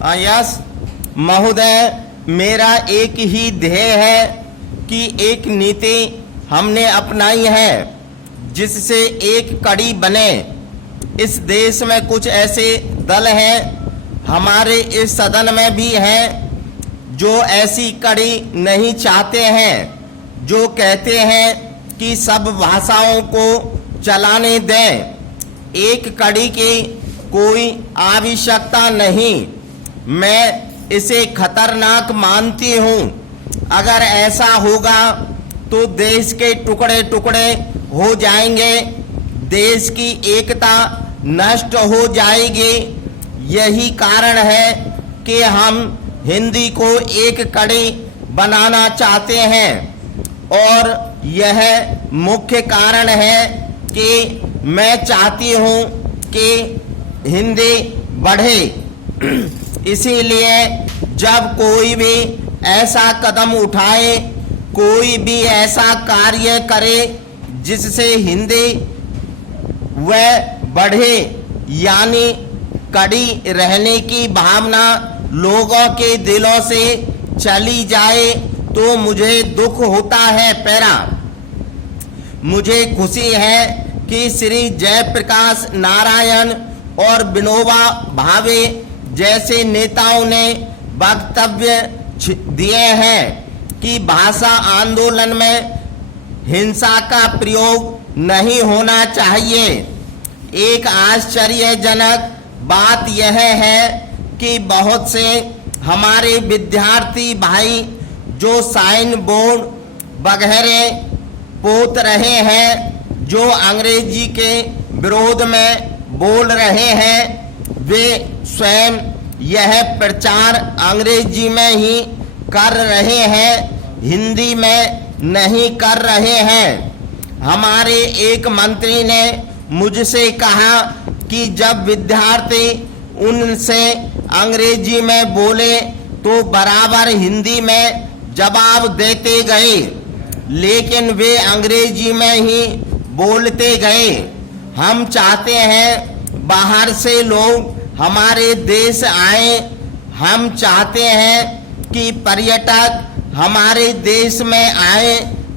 Yes महोदय, मेरा एक ही ध्येय है कि एक नीति हमने अपनाई है जिससे एक कड़ी बने। इस देश में कुछ ऐसे दल हैं, हमारे इस सदन में भी हैं, जो ऐसी कड़ी नहीं चाहते हैं, जो कहते हैं कि सब भाषाओं को चलाने दें, एक कड़ी की कोई आवश्यकता नहीं। मैं इसे खतरनाक मानती हूँ। अगर ऐसा होगा तो देश के टुकड़े टुकड़े हो जाएंगे, देश की एकता नष्ट हो जाएगी। यही कारण है कि हम हिंदी को एक कड़ी बनाना चाहते हैं और यह मुख्य कारण है कि मैं चाहती हूँ कि हिंदी बढ़े। इसीलिए जब कोई भी ऐसा कदम उठाए, कोई भी ऐसा कार्य करे जिससे हिंदी वह बढ़े, यानी कड़ी रहने की भावना लोगों के दिलों से चली जाए, तो मुझे दुख होता है। पैरा मुझे खुशी है कि श्री जयप्रकाश नारायण और विनोबा भावे जैसे नेताओं ने वक्तव्य दिए हैं कि भाषा आंदोलन में हिंसा का प्रयोग नहीं होना चाहिए। एक आश्चर्यजनक बात यह है कि बहुत से हमारे विद्यार्थी भाई जो साइन बोर्ड वगैरह पोत रहे हैं, जो अंग्रेजी के विरोध में बोल रहे हैं, वे स्वयं यह प्रचार अंग्रेजी में ही कर रहे हैं, हिंदी में नहीं कर रहे हैं। हमारे एक मंत्री ने मुझसे कहा कि जब विद्यार्थी उनसे अंग्रेजी में बोले तो बराबर हिंदी में जवाब देते गए, लेकिन वे अंग्रेजी में ही बोलते गए। हम चाहते हैं बाहर से लोग हमारे देश आए, हम चाहते हैं कि पर्यटक हमारे देश में आए,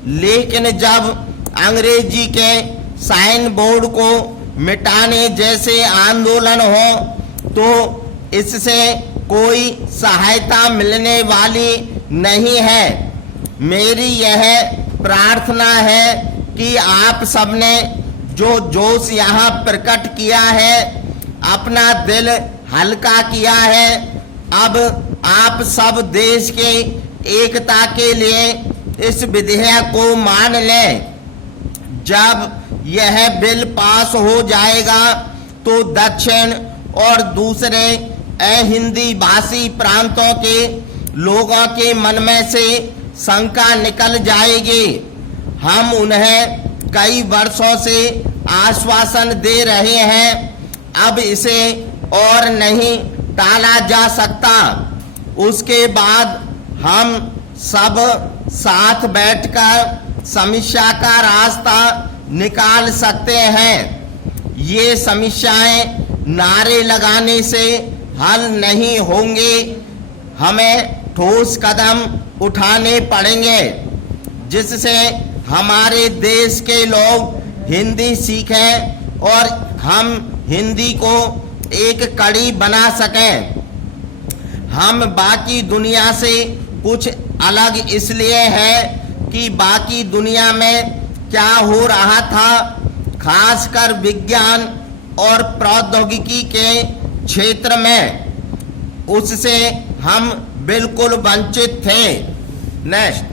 लेकिन जब अंग्रेजी के साइन बोर्ड को मिटाने जैसे आंदोलन हो तो इससे कोई सहायता मिलने वाली नहीं है। मेरी यह प्रार्थना है कि आप सबने जो जोश यहाँ प्रकट किया है, अपना दिल हल्का किया है, अब आप सब देश के एकता के लिए इस विधेयक को मान लें। जब यह बिल पास हो जाएगा तो दक्षिण और दूसरे अहिंदी भाषी प्रांतों के लोगों के मन में से शंका निकल जाएगी। हम उन्हें कई वर्षों से आश्वासन दे रहे हैं, अब इसे और नहीं टाला जा सकता। उसके बाद हम सब साथ बैठकर समस्या का रास्ता निकाल सकते हैं। ये समस्याएं नारे लगाने से हल नहीं होंगे, हमें ठोस कदम उठाने पड़ेंगे जिससे हमारे देश के लोग हिंदी सीखें और हम हिंदी को एक कड़ी बना सकें। हम बाकी दुनिया से कुछ अलग इसलिए है कि बाकी दुनिया में क्या हो रहा था, खासकर विज्ञान और प्रौद्योगिकी के क्षेत्र में, उससे हम बिल्कुल वंचित थे। नेक्स्ट।